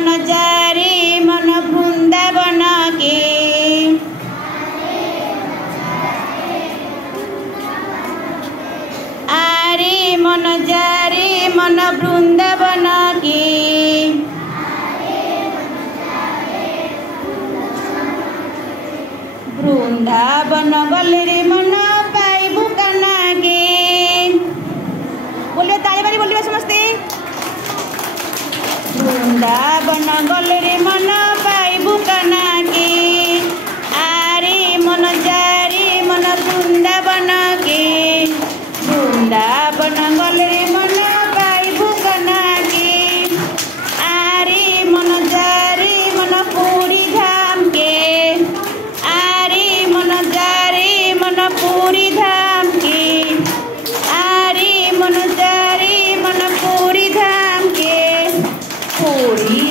मन जारे मन वृंदावन के। आरे मन जारे मन वृंदावन के। वृंदावन गले रे मन पाइबु काना के। बोलिए ताली बारी बोलिए समस्ते। वृंदावन गले रे मन पाइबु काना के। आरे मन जारे मन वृंदावन के। वृंदावन गले रे मन पाइबु काना के। आरे मन जारे मन पूरी धाम के। आरे मन जारे मन पूरी धाम के। आरे मन जारे मन पूरी धाम के। पूरी